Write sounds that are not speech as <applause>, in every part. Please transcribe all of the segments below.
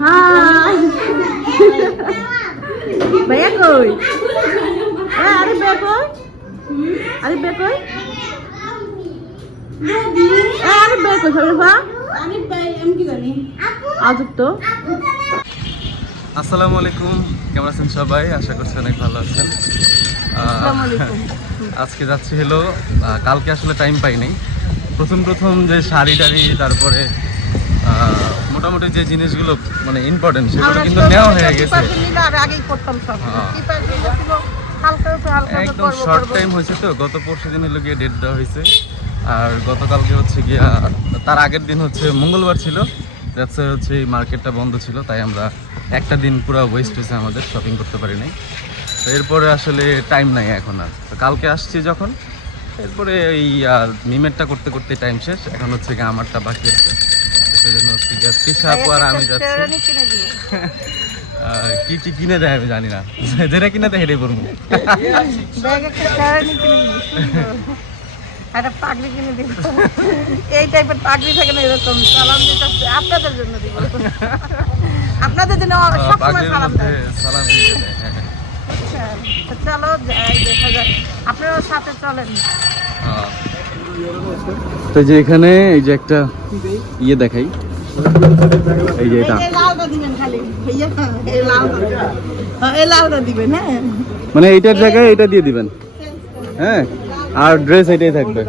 High ভাইয়া কই আরে বে কই আরে বে কই আরে বে কই সবাই ভা আজব তো আসসালামু আলাইকুম কেমন আছেন সবাই? আশা করছি অনেক ভালো আছেন। আজকে যাচ্ছি হলো কালকে আসলে টাইম পাইনি। প্রথম প্রথম যে শাড়ি টাড়ি তারপরে মোটামুটি যে জিনিসগুলো মানে ইম্পর্টেন্ট সেগুলো কিন্তু নেওয়া হয়ে গেছে। আগেই করতাম সব। হ্যাঁ। একদম শর্ট টাইম হয়েছে তো গত পরশু দিন গিয়ে ডেট দেওয়া হয়েছে। আর গতকালকে হচ্ছে গিয়া তার আগের দিন হচ্ছে মঙ্গলবার ছিল যাচ্ছে হচ্ছে এই মার্কেটটা বন্ধ ছিল তাই আমরা একটা দিন পুরো ওয়েস্ট হয়েছে আমাদের শপিং করতে পারি নাই। তো এরপরে আসলে টাইম নাই এখন আর। তো কালকে আসছি যখন এরপরে এই আর মিমেরটা করতে করতে টাইম শেষ এখন হচ্ছে গিয়ে আমারটা বাকি আছে। সেজন্য তৃষা আপু আর আমি যাচ্ছি। শেরওয়ানি কিনে দিও। আহ, কি কি কিনে দেয় আমি জানি না। যেটা কিনে দেয় পড়ব একটা পাগড়ি কিনে দিব। এই টাইপের পাগড়ি থাকে না এরকম সালাম দিতে আপনাদের জন্য দিব। আপনাদের জন্য সবসময় সালাম সালাম হ্যাঁ, হ্যাঁ। আচ্ছা, তো চলো যাই দেখা যাক। আপনারাও সাথে চলেন। তো যে এখানে এই যে একটা ইয়ে দেখাই। এই যে এটা। মানে এইটার জায়গায় এটা দিয়ে দিবেন। হ্যাঁ? আর ড্রেস এটাই থাকবে।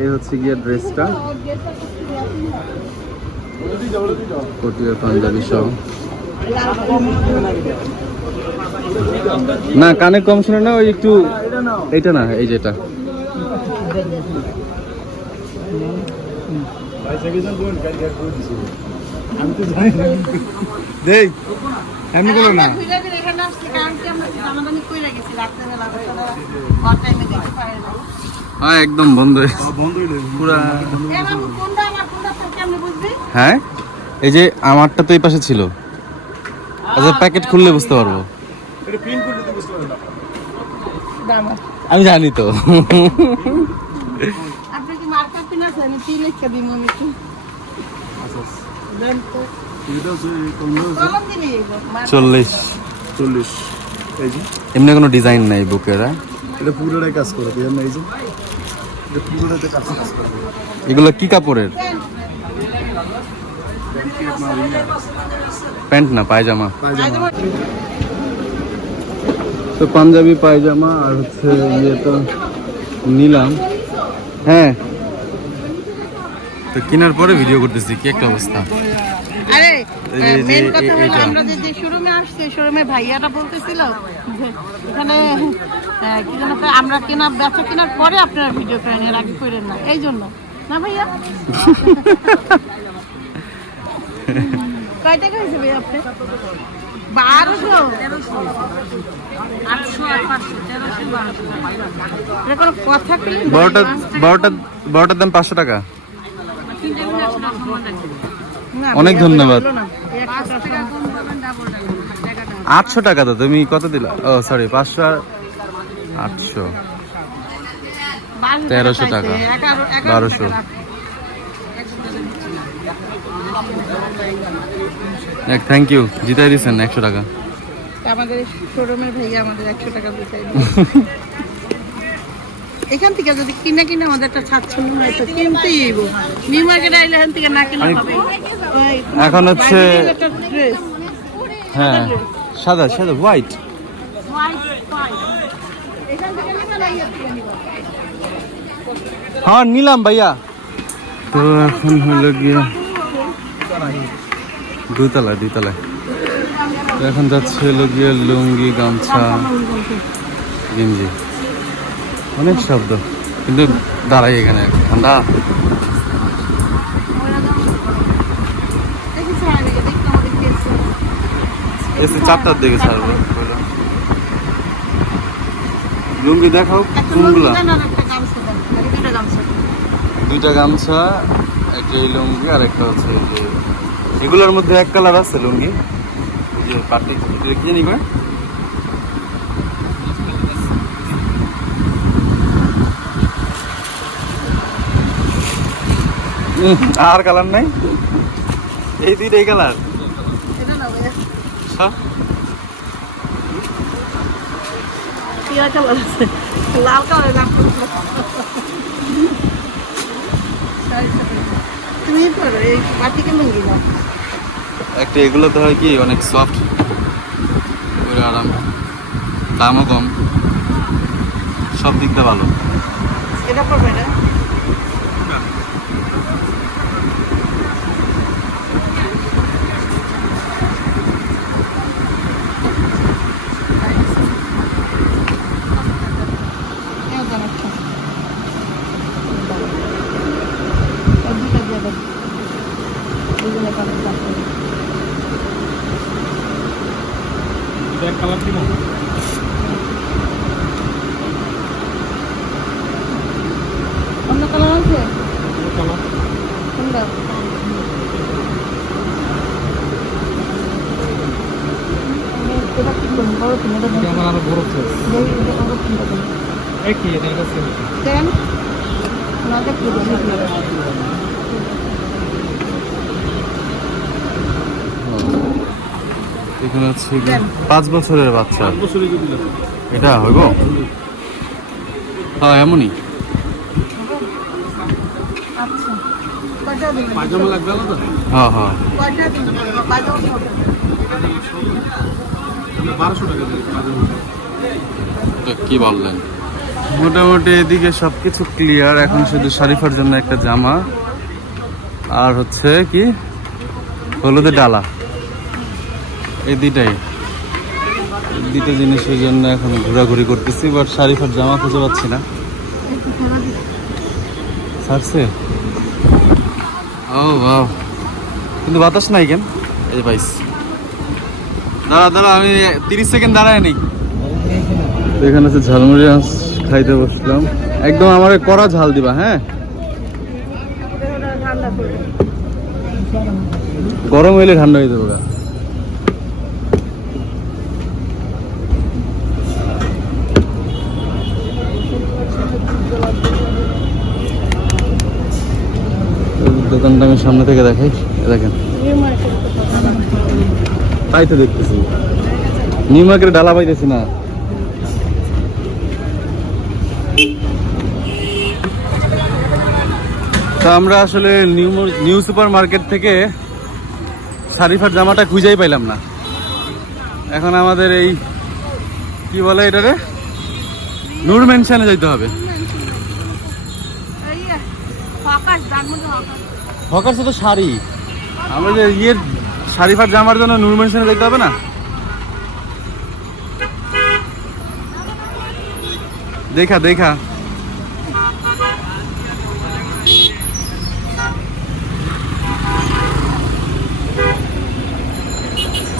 এই হচ্ছে গিয়ে ড্রেসটা পাঞ্জাবি সহ। না, কানে কম শুনে না ওই একটু এইটা না, এই যেটা। হ্যাঁ একদম বন্ধ হ্যাঁ? এই যে আমারটা তো এই পাশে ছিল। আচ্ছা প্যাকেট খুললে বুঝতে পারব। আমি জানি তো আপনি কি মার্কার পিন আছে আমি লিখে চল্লিশ। চল্লিশ। এমনি কোনো ডিজাইন নাই বুকের হ্যাঁ? এটা পুরোটাই কাজ করে দেখেন এই যে। এটা পুরোটাতে কাজ কাজ করে। এগুলো কি কাপড়ের? প্যান্ট না পায়জামা? পায়জামা। তো পাঞ্জাবি পায়জামা আর হচ্ছে ইয়ে তো নিলাম। হ্যাঁ। তো কেনার পরে ভিডিও করতেছি কি একটা অবস্থা। আরে মেন কথা হলো আমরা যে যে শোরুমে আসছি শোরুমে ভাইয়াটা বলতেছিল এখানে কি কয়, আমরা কেনা বেচা কেনার পরে আপনারা ভিডিও করেন এর আগে করেন না। এই জন্য। না ভাইয়া? কয় টাকা হয়েছে ভাইয়া আপনি বারোশো? বড়টা দাম পাঁচশো টাকা। অনেক ধন্যবাদ। আটশো টাকা তো তুমি কত দিলা ও সরি পাঁচশো আর আটশো তেরোশো টাকা। বারোশো। এক থ্যাংক ইউ জিতাই দিচ্ছেন একশো টাকা আমাদের শোরুমের ভাইয়া আমাদের একশো টাকা <laughs> এখান থেকে যদি কিনে কিনে আমাদের একটা ছাচ্ছন্ন হয় তো কিনতেই হইব। নিউ মার্কেট আইলে এখান থেকে না কিনলে হবে। এখন হচ্ছে- হ্যাঁ। সাদা সাদা হোয়াইট? হ্যাঁ নিলাম ভাইয়া। তো এখন হলো গিয়ে দুতলা দুতলা তো এখন যাচ্ছে হলো গিয়ে লুঙ্গি গামছা গেঞ্জি। অনেক শব্দ কিন্তু দাঁড়াই এখানে ঠান্ডা। এসে চারটার দিকে ছাড়বো লুঙ্গি দেখাও কোনগুলা দুইটা গামছা। একটা এই লুঙ্গি আর একটা হচ্ছে যে এগুলোর মধ্যে এক কালার আছে লুঙ্গি। যে পাটি কি জানি কয়? আর কালার নাই? এই দুইটাই কালার? লাল কালার তুমি এই একটা এগুলো তো হয় কি অনেক সফট আরাম। দামও কম। সব দিকটা ভালো। এটা পরবে না এও দাও একটা। ওই দুইটা দিয়ে দাও। দুজনে কালার দাও। কালার দিব অন্য কালার আছে কালার কোনটা এটা কি করুন বড় তুমি এটা দেন আমার আরও বড় সাইজ দেখি এটা বড় কোনটা দেন একই এটার কাছে দেন না দেখি দেখি এখানে হচ্ছে দেন। পাঁচ বছরের বাচ্চা। এটা হইব? হ্যাঁ এমনই? আচ্ছা। হ্যাঁ হ্যাঁ। বারোশো টাকা কি বললেন? মোটামুটি এদিকে সবকিছু ক্লিয়ার এখন শুধু শরীফার জন্য একটা জামা। আর হচ্ছে কি? হলুদের ডালা। এই দুইটাই। এই জিনিসের জন্য এখন ঘোরাঘুরি করতেছি বাট শারিফার জামা খুঁজে পাচ্ছি না। ছাড়ছে? ও বাও কিন্তু বাতাস নাই কেন? এই যে পাইস দাঁড়া দাঁড়া, আমি তিরিশ সেকেন্ড দাঁড়ায় নেই। এখানে হচ্ছে ঝালমুড়ি মাছ খাইতে বসলাম। একদম আমার কড়া ঝাল দিবা হ্যাঁ? গরম হইলে ঠান্ডা হয়ে যাবে। দোকানটা আমি সামনে থেকে দেখাই দেখেন। তাই তো দেখতেছি। নিউ মার্কেটে ডালা পাইতেছি না। তা আমরা আসলে নিউ নিউ সুপার মার্কেট থেকে শারিফার জামাটা খুঁজেই পাইলাম না। এখন আমাদের এই কি বলে এটারে নূর মেনশনে যাইতে হবে। হকার তো শাড়ি। আমরা যে ইয়ের শারিফার জামার জন্য নূর মেনশনে যাইতে হবে না? দেখা দেখা।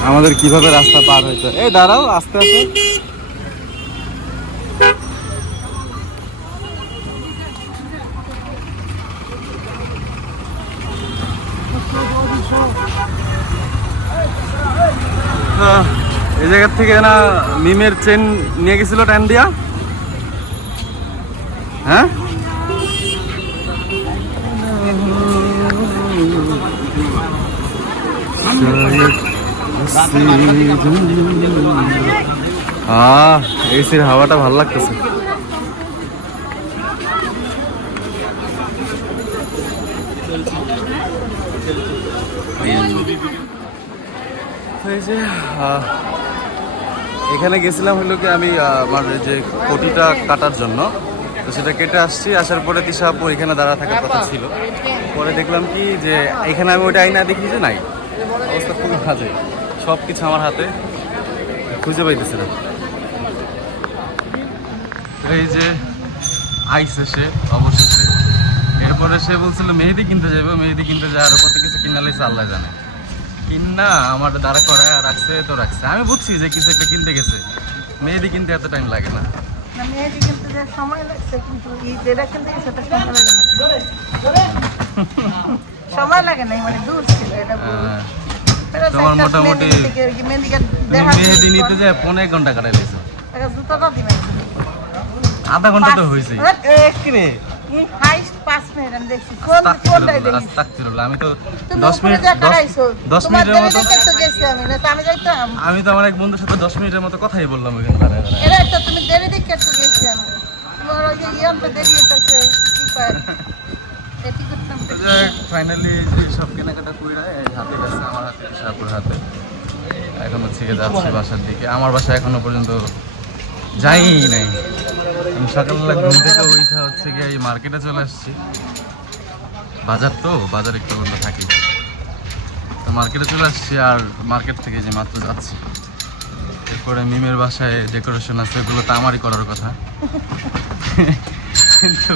আমাদের কীভাবে রাস্তা পার হয়েছে? এই, দাঁড়াও, আস্তে আস্তে। এই জায়গার থেকে না মিমের চেন নিয়ে গেছিল টাইম দিয়া। হ্যাঁ? এসির হাওয়াটা ভালো লাগতেছে। এই যে এখানে গেছিলাম হলো কি আমি আমার যে কোটিটা কাটার জন্য। তো সেটা কেটে আসছি, আসার পরে তিশা এখানে দাঁড়া থাকার কথা ছিল। পরে দেখলাম কি যে এখানে আমি ওইটা আইনা দেখি যে নাই। অবস্থা খুব বাজে। সব কিছু আমার হাতে। খুঁজে পাইতেছে না। এই যে আইসে সে, অবশেষে। এরপরে সে বলছিল, মেহেদি কিনতে যাবে মেহেদি কিনতে যায় কত কিছু কিনালে আল্লাহ জানে। কিনা আমার দাঁড়া করায় রাখছে তো রাখছে। আমি বুঝছি যে কিছু একটা কিনতে গেছে। মেহেদি কিনতে এত টাইম লাগে না। না মেহেদি কিন্তু যে সময় লাগছে কিন্তু যেটা কিনতে গেছে সেটা সময় লাগে না। সময় লাগে না মানে দূর ছিল এটা তোমার মোটামুটি মেহেদি নিতে যায় পনেরো ঘণ্টা কাটাই দিয়েছ। জুতোটা দিবেন। আধা ঘণ্টা তো হয়েছে। কিনে হাইস্ট মিনিট আমি দেখছি। কোন কোনটাই দেখি? আমি তো তুমি দশ উপরে মিনিট যা দশ- কাটাইছো দশ তোমার মিনিটের মতো গেছি আমি না আমি যাইতাম। আমি তো আমার এক বন্ধুর সাথে দশ মিনিটের মতো কথাই বললাম ওখানে দাঁড়ায় এরা তো তুমি দেরি দেখে তো গেছি আমি। তোমার ওই যে ইয়ান তো দেরি হইতেছে কি পায় করতাম? ফাইনালি সব কেনাকাটা করে হাতে গেছে আমার হাতে শাপুর হাতে। এখন হচ্ছে যাচ্ছি বাসার দিকে। আমার বাসা এখনও পর্যন্ত যাই নাই। সকালবেলা ঘুম থেকে ওইটা হচ্ছে গিয়ে এই মার্কেটে চলে আসছি। বাজার তো, বাজার একটু বন্ধ থাকি। তো মার্কেটে চলে আসছি আর মার্কেট থেকে যে মাত্র যাচ্ছি, এরপরে মিমের বাসায় ডেকোরেশন আছে, এগুলো তো আমারই করার কথা। কিন্তু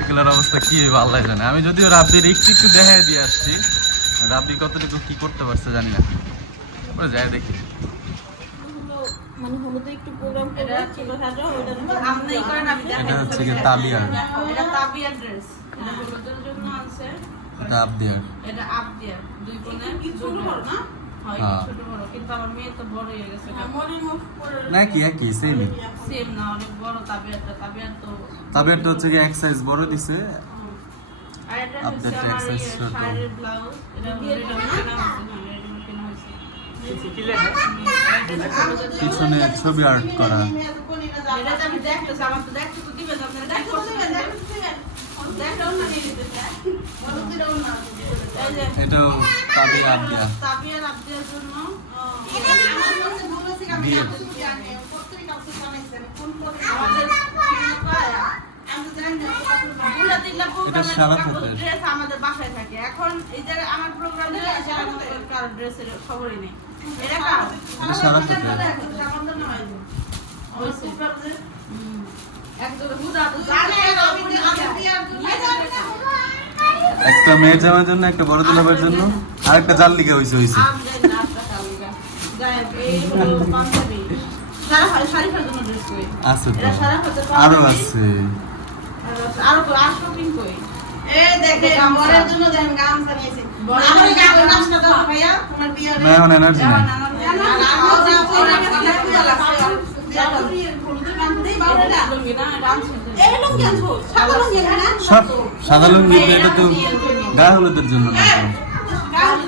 এগুলোর অবস্থা কি আল্লাহ জানে। আমি যদিও রাব্বির একটু একটু দেখাই দিয়ে আসছি, রাব্বি কতটুকু কি করতে পারছে জানি না। ওরা যায় দেখি। মানে হলুদে একটু প্রোগ্রাম করে ছিল সাজা ওইটা আপনি করেন আমি এটা হচ্ছে গিয়ে তাবিয়ার এটা তাবিয়া ড্রেস। এটা হলুদের জন্য আছে এটা আবদিয়ার। এটা আপ দিয়া দুই কোণে ছোট বড় না? হয় হ্যাঁ। ছোট বড় কিন্তু আমার মেয়ে তো বড় হয়ে গেছে। মুখ করে না কি একই সেমই সেম না অনেক বড় তাবিয়াটা তাবিয়ার তো তাবিয়ারটা হচ্ছে গিয়ে এক সাইজ বড় দিছে। আর এটা হচ্ছে আমার exercise ইয়ে। শাড়ির ব্লাউজ এটা কেনা হয়েছে হ্যাঁ পিছনে ছবি আর্ট করা। এটাও তাবিয়া আবদিয়া। তাবিয়ার আপডেটের জন্য বিয়ে। আমাদের পুরা দিল্লা এটা সারা। ড্রেস আমাদের বাসায় থাকে। এখন এই জায়গায় আমার প্রোগ্রামে এসে আমাদের কারও ড্রেসের খবরই নেই। এটা কার? এটা সারা হাতের। হয়েছে হুম। একদম। হুদা একটা মেয়ের জামার জন্য একটা বড় দুলাভাইয়ের জন্য আর একটা জাল লিখে। হয়েছে হয়েছে আরও আছে। আরও কই আর এই দেখেন বরের জন্য যে গামছা নিয়েছি। আমার গামছা গামছা দাও ভাইয়া তোমার বিয়ে না এখন এনার্জি সাদা লুঙ্গি এটা তো গায়ে হলুদের জন্য না তো।